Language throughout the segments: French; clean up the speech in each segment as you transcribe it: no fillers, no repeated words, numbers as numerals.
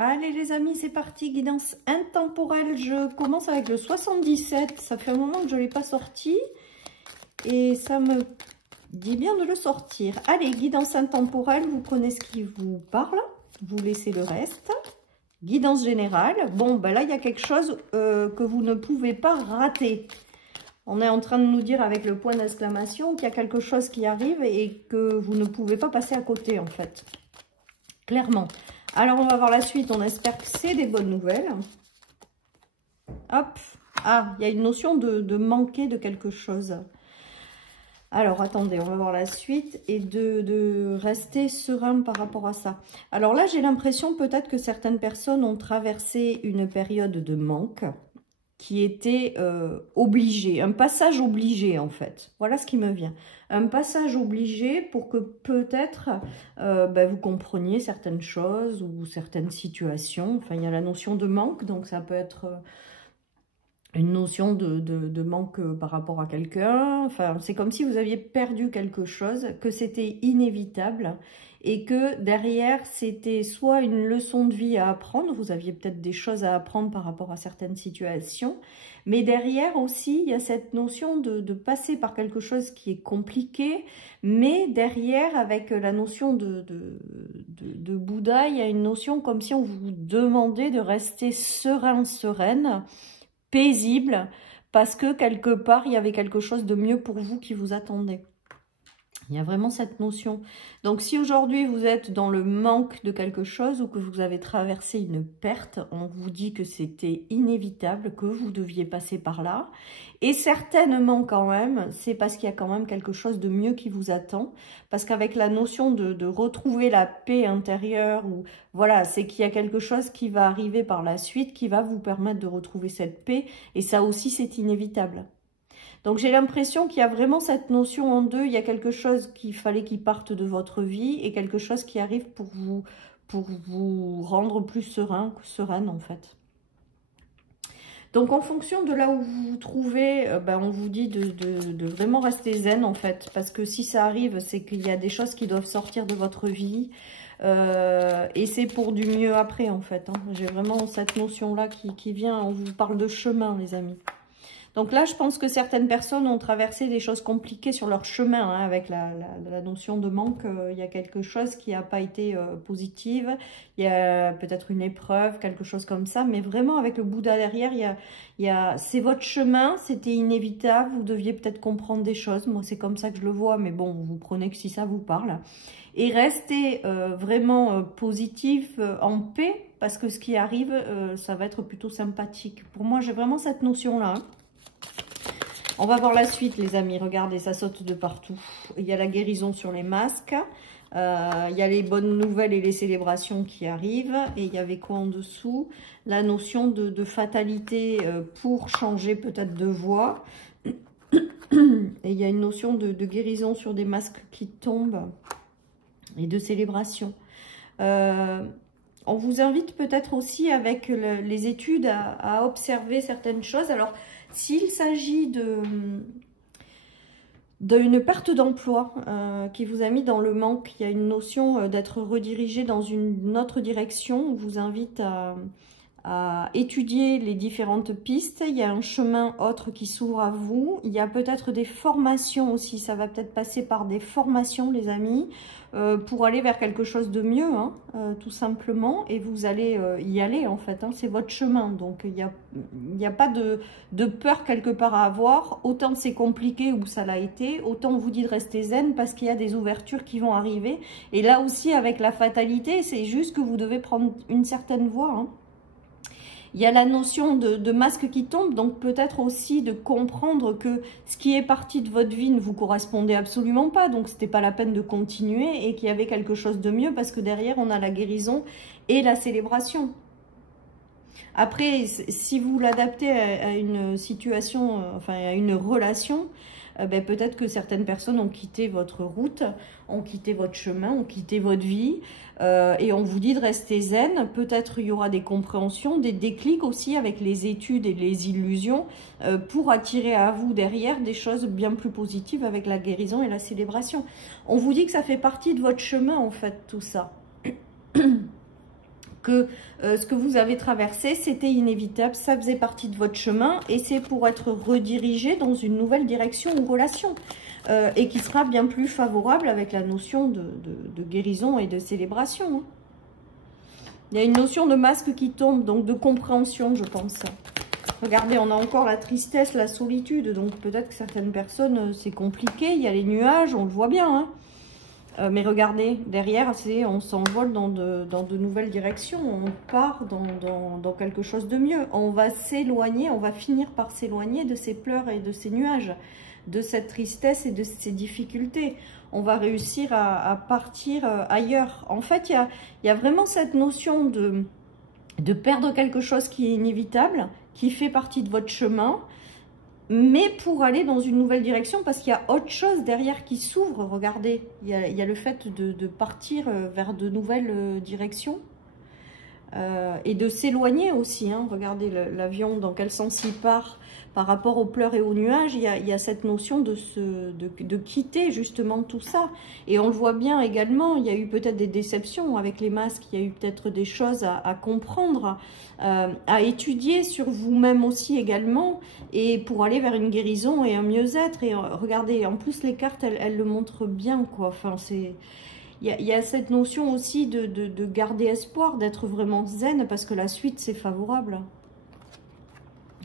Allez les amis, c'est parti, guidance intemporelle. Je commence avec le 77. Ça fait un moment que je ne l'ai pas sorti. Et ça me dit bien de le sortir. Allez, guidance intemporelle, vous prenez ce qui vous parle. Vous laissez le reste. Guidance générale. Bon, ben là, il y a quelque chose que vous ne pouvez pas rater. On est en train de nous dire avec le point d'exclamation qu'il y a quelque chose qui arrive et que vous ne pouvez pas passer à côté, en fait. Clairement. Alors, on va voir la suite. On espère que c'est des bonnes nouvelles. Hop. Ah, il y a une notion de manquer de quelque chose. Alors, attendez, on va voir la suite et de rester serein par rapport à ça. Alors là, j'ai l'impression peut-être que certaines personnes ont traversé une période de manque qui était obligé, un passage obligé en fait. Voilà ce qui me vient. Un passage obligé pour que peut-être vous compreniez certaines choses ou certaines situations. Enfin, il y a la notion de manque, donc ça peut être une notion de manque par rapport à quelqu'un. Enfin, c'est comme si vous aviez perdu quelque chose, que c'était inévitable et que derrière, c'était soit une leçon de vie à apprendre, vous aviez peut-être des choses à apprendre par rapport à certaines situations, mais derrière aussi, il y a cette notion de passer par quelque chose qui est compliqué, mais derrière, avec la notion de Bouddha, il y a une notion comme si on vous demandait de rester serein, sereine, paisible, parce que quelque part, il y avait quelque chose de mieux pour vous qui vous attendait. Il y a vraiment cette notion. Donc, si aujourd'hui, vous êtes dans le manque de quelque chose ou que vous avez traversé une perte, on vous dit que c'était inévitable, que vous deviez passer par là. Et certainement quand même, c'est parce qu'il y a quand même quelque chose de mieux qui vous attend. Parce qu'avec la notion de retrouver la paix intérieure, ou voilà, c'est qu'il y a quelque chose qui va arriver par la suite, qui va vous permettre de retrouver cette paix. Et ça aussi, c'est inévitable. Donc, j'ai l'impression qu'il y a vraiment cette notion en deux. Il y a quelque chose qu'il fallait qu'il parte de votre vie et quelque chose qui arrive pour vous rendre plus sereine en fait. Donc, en fonction de là où vous vous trouvez, on vous dit de vraiment rester zen en fait. Parce que si ça arrive, c'est qu'il y a des choses qui doivent sortir de votre vie. Et c'est pour du mieux après en fait. J'ai vraiment cette notion-là qui vient. On vous parle de chemin les amis. Donc là, je pense que certaines personnes ont traversé des choses compliquées sur leur chemin, avec la notion de manque. Il y a quelque chose qui n'a pas été positive. Il y a peut-être une épreuve, quelque chose comme ça. Mais vraiment, avec le Bouddha derrière, c'est votre chemin, c'était inévitable. Vous deviez peut-être comprendre des choses. Moi, c'est comme ça que je le vois. Mais bon, vous prenez que si ça vous parle. Et restez vraiment positif, en paix. Parce que ce qui arrive, ça va être plutôt sympathique. Pour moi, j'ai vraiment cette notion-là. On va voir la suite, les amis. Regardez, ça saute de partout. Il y a la guérison sur les masques. Il y a les bonnes nouvelles et les célébrations qui arrivent. Et il y avait quoi en dessous? La notion de fatalité pour changer peut-être de voie. Et il y a une notion de guérison sur des masques qui tombent. Et de célébration. On vous invite peut-être aussi avec les études à observer certaines choses. Alors, s'il s'agit d'une perte d'emploi qui vous a mis dans le manque, il y a une notion d'être redirigé dans une autre direction. On vous invite à étudier les différentes pistes. Il y a un chemin autre qui s'ouvre à vous. Il y a peut-être des formations aussi. Ça va peut-être passer par des formations, les amis, pour aller vers quelque chose de mieux, tout simplement. Et vous allez y aller, en fait. C'est votre chemin. Donc, il n'y a pas de peur quelque part à avoir. Autant c'est compliqué ou ça l'a été, autant on vous dit de rester zen parce qu'il y a des ouvertures qui vont arriver. Et là aussi, avec la fatalité, c'est juste que vous devez prendre une certaine voie, Il y a la notion de masque qui tombe, donc peut-être aussi de comprendre que ce qui est parti de votre vie ne vous correspondait absolument pas, donc c'était pas la peine de continuer et qu'il y avait quelque chose de mieux parce que derrière on a la guérison et la célébration. Après, si vous l'adaptez à une situation, à une relation, peut-être que certaines personnes ont quitté votre route, ont quitté votre chemin, ont quitté votre vie, et on vous dit de rester zen. Peut-être il y aura des compréhensions, des déclics aussi avec les études et les illusions pour attirer à vous derrière des choses bien plus positives avec la guérison et la célébration. On vous dit que ça fait partie de votre chemin en fait tout ça. que ce que vous avez traversé, c'était inévitable, ça faisait partie de votre chemin et c'est pour être redirigé dans une nouvelle direction ou relation et qui sera bien plus favorable avec la notion de guérison et de célébration. Il y a une notion de masque qui tombe, donc de compréhension, je pense. Regardez, on a encore la tristesse, la solitude, donc peut-être que certaines personnes, c'est compliqué, il y a les nuages, on le voit bien, hein. Mais regardez, derrière, on s'envole dans de nouvelles directions, on part dans quelque chose de mieux. On va s'éloigner, on va finir par s'éloigner de ces pleurs et de ces nuages, de cette tristesse et de ces difficultés. On va réussir à partir ailleurs. En fait, il y a vraiment cette notion de perdre quelque chose qui est inévitable, qui fait partie de votre chemin, mais pour aller dans une nouvelle direction, parce qu'il y a autre chose derrière qui s'ouvre. Regardez, il y a le fait de partir vers de nouvelles directions et de s'éloigner aussi, hein. Regardez l'avion, dans quel sens il part par rapport aux pleurs et aux nuages. Il y a cette notion de quitter justement tout ça. Et on le voit bien également, il y a eu peut-être des déceptions avec les masques, il y a eu peut-être des choses à comprendre, à étudier sur vous-même aussi également, et pour aller vers une guérison et un mieux-être. Et regardez, en plus les cartes, elles le montrent bien, quoi. Enfin, il y a cette notion aussi de garder espoir, d'être vraiment zen, parce que la suite, c'est favorable.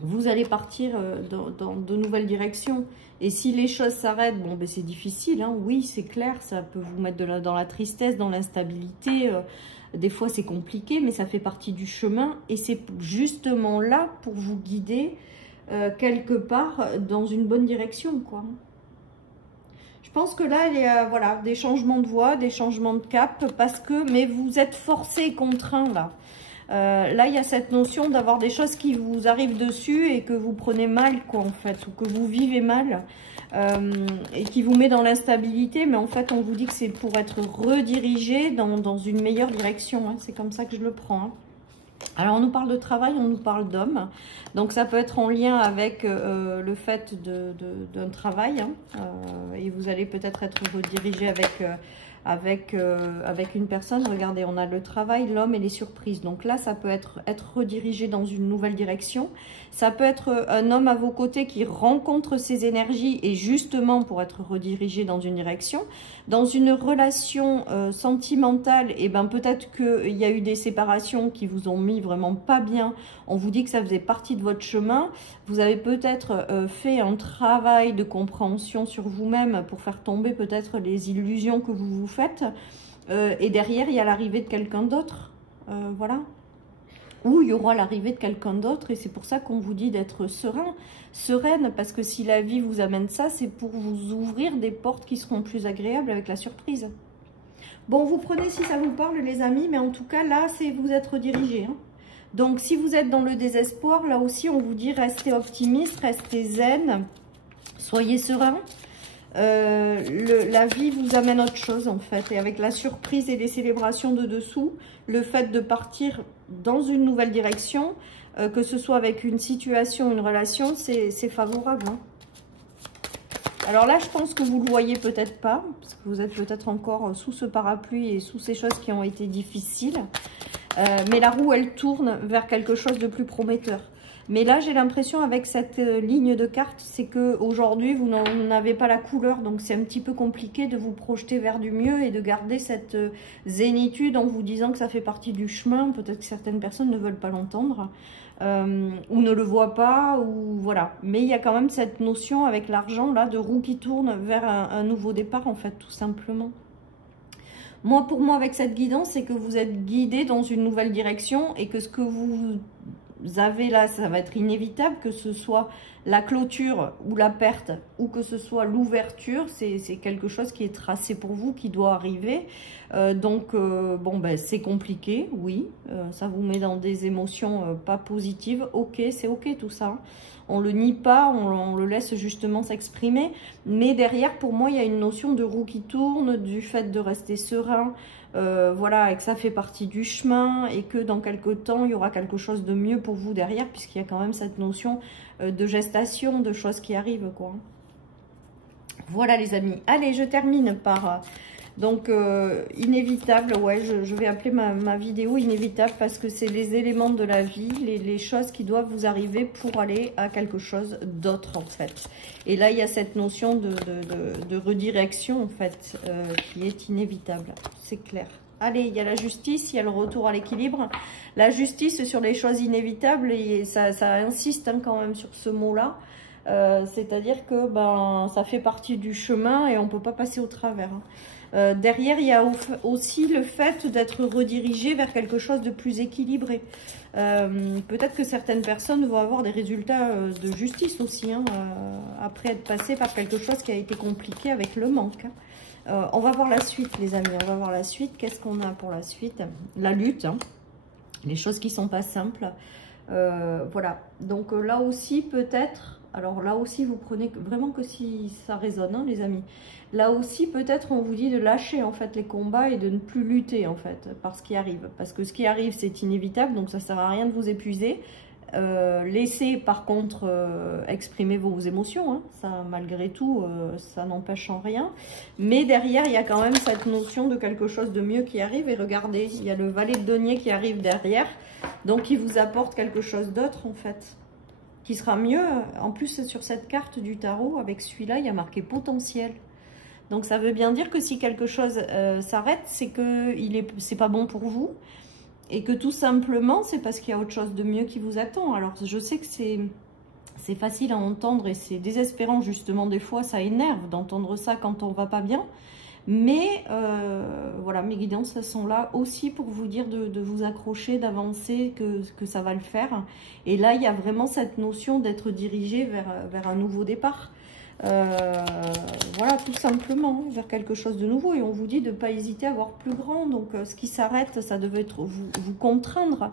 Vous allez partir dans de nouvelles directions. Et si les choses s'arrêtent, bon, ben c'est difficile, hein. Oui, c'est clair, ça peut vous mettre dans la tristesse, dans l'instabilité. Des fois, c'est compliqué, mais ça fait partie du chemin. Et c'est justement là pour vous guider quelque part dans une bonne direction, quoi. Je pense que là, il y a voilà, des changements de voie, des changements de cap, mais vous êtes forcé et contraint, là. Là, il y a cette notion d'avoir des choses qui vous arrivent dessus et que vous prenez mal, quoi, en fait, ou que vous vivez mal, et qui vous met dans l'instabilité, mais en fait, on vous dit que c'est pour être redirigé dans une meilleure direction, hein. C'est comme ça que je le prends, hein. Alors, on nous parle de travail, on nous parle d'hommes. Donc, ça peut être en lien avec le fait d'un travail, hein, et vous allez peut-être être redirigé avec une personne. Regardez, on a le travail, l'homme et les surprises. Donc là, ça peut être redirigé dans une nouvelle direction. Ça peut être un homme à vos côtés qui rencontre ses énergies et justement pour être redirigé dans une direction. Dans une relation sentimentale, et ben peut-être qu'il y a eu des séparations qui vous ont mis vraiment pas bien. On vous dit que ça faisait partie de votre chemin. Vous avez peut-être fait un travail de compréhension sur vous-même pour faire tomber peut-être les illusions que vous vous faites. Et derrière, il y a l'arrivée de quelqu'un d'autre. Voilà. Ou il y aura l'arrivée de quelqu'un d'autre. Et c'est pour ça qu'on vous dit d'être serein, sereine. Parce que si la vie vous amène ça, c'est pour vous ouvrir des portes qui seront plus agréables avec la surprise. Bon, vous prenez si ça vous parle, les amis. Mais en tout cas, là, c'est vous être redirigé, hein. Donc, si vous êtes dans le désespoir, là aussi, on vous dit restez optimiste, restez zen, soyez serein. La vie vous amène autre chose, en fait. Et avec la surprise et les célébrations de dessous, le fait de partir dans une nouvelle direction, que ce soit avec une situation, une relation, c'est favorable, hein. Alors là, je pense que vous ne le voyez peut-être pas, parce que vous êtes peut-être encore sous ce parapluie et sous ces choses qui ont été difficiles. Mais la roue, elle tourne vers quelque chose de plus prometteur. Mais là, j'ai l'impression avec cette ligne de cartes, c'est qu'aujourd'hui, vous n'en avez pas la couleur. Donc, c'est un petit peu compliqué de vous projeter vers du mieux et de garder cette zénitude en vous disant que ça fait partie du chemin. Peut-être que certaines personnes ne veulent pas l'entendre ou ne le voient pas, ou voilà. Mais il y a quand même cette notion avec l'argent, là, de roue qui tourne vers un nouveau départ, en fait, tout simplement. Moi, pour moi, avec cette guidance, c'est que vous êtes guidé dans une nouvelle direction et que ce que vous avez là, ça va être inévitable, que ce soit la clôture ou la perte ou que ce soit l'ouverture, c'est quelque chose qui est tracé pour vous, qui doit arriver. Bon, ben, c'est compliqué, oui, ça vous met dans des émotions pas positives, ok, c'est ok tout ça. On le nie pas, on le laisse justement s'exprimer. Mais derrière, pour moi, il y a une notion de roue qui tourne, du fait de rester serein, voilà, et que ça fait partie du chemin et que dans quelques temps, il y aura quelque chose de mieux pour vous derrière, puisqu'il y a quand même cette notion de gestation, de choses qui arrivent, quoi. Voilà les amis. Allez, je termine par Donc, inévitable, ouais, je vais appeler ma vidéo inévitable parce que c'est les éléments de la vie, les choses qui doivent vous arriver pour aller à quelque chose d'autre, en fait. Et là, il y a cette notion de redirection, en fait, qui est inévitable, c'est clair. Allez, il y a la justice, il y a le retour à l'équilibre. La justice sur les choses inévitables, et ça insiste hein, quand même sur ce mot-là. C'est-à-dire que ça fait partie du chemin et on ne peut pas passer au travers. Hein. Derrière, il y a aussi le fait d'être redirigé vers quelque chose de plus équilibré. Peut-être que certaines personnes vont avoir des résultats de justice aussi, hein, après être passées par quelque chose qui a été compliqué avec le manque. Hein. On va voir la suite, les amis, on va voir la suite. Qu'est-ce qu'on a pour la suite? La lutte, hein. Les choses qui ne sont pas simples. Voilà, donc là aussi peut-être, alors là aussi vous prenez vraiment que si ça résonne, hein, les amis. Là aussi peut-être on vous dit de lâcher en fait les combats et de ne plus lutter en fait par ce qui arrive. Parce que ce qui arrive c'est inévitable, donc ça sert à rien de vous épuiser. Laissez par contre exprimer vos émotions, hein. Ça malgré tout ça n'empêche en rien, mais derrière il y a quand même cette notion de quelque chose de mieux qui arrive. Et regardez, il y a le valet de denier qui arrive derrière, donc il vous apporte quelque chose d'autre en fait, qui sera mieux. En plus sur cette carte du tarot, avec celui-là il y a marqué potentiel, donc ça veut bien dire que si quelque chose s'arrête, c'est que c'est pas bon pour vous. Et que tout simplement, c'est parce qu'il y a autre chose de mieux qui vous attend. Alors, je sais que c'est facile à entendre et c'est désespérant, justement, des fois, ça énerve d'entendre ça quand on va pas bien. Mais, voilà, mes guidances, elles sont là aussi pour vous dire de vous accrocher, d'avancer, que ça va le faire. Et là, il y a vraiment cette notion d'être dirigé vers un nouveau départ. Voilà, tout simplement, vers quelque chose de nouveau. Et on vous dit de ne pas hésiter à voir plus grand. Donc, ce qui s'arrête, ça devait être vous contraindre.